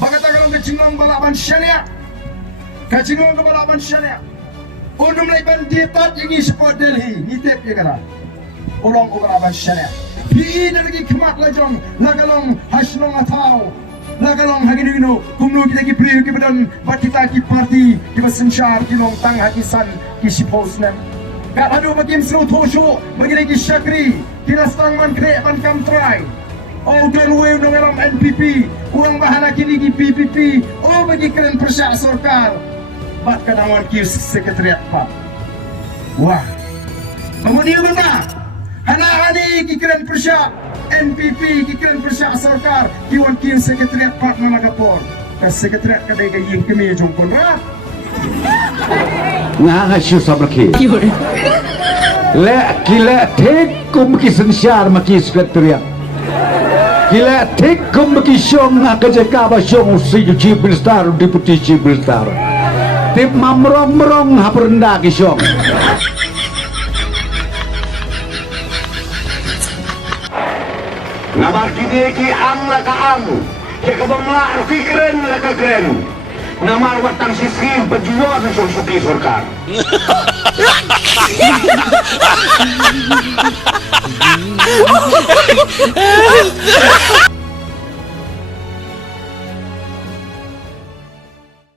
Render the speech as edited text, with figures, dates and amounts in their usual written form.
Bagatagalong kacinglang balaban syariah. Kacinglang balaban syariah. Unum lay banditat yang support Delhi. Nitip ya kata. Ulang balaban syariah. Pi lagi kemat lajong lagalong haslong atau lagalong haginu kumno kita ki priyo ki badan batita ki parti ki basensyar ki long tang hakisan ki siposnem. Kat adu bakim seru tosho bagi lagi syakri ki rastrang man kre ban kam try. Oh dan weu dalam NPP uang bahana kini di PPP oh bagi keren persyak sorkar bat kadawan ki sekretariat pak wah kemudian mana hana hani ki keren persyak NPP ki keren persyak sorkar ki wan ki sekretariat pak nalagapor ka sekretariat kadai gaying kemi jongkon ra nga siyo sa braki le kila tek kum ki sensyar maki sekretariat Gila tik kumki syong nga kajaka ba syong si chief minister deputy chief minister. Tip mamrong-rong haperenda ki syong. Namar kini ki ang laka ang. Kaya kabangla ki keren laka keren. Namar watang siskim pejuang syong suki surkar.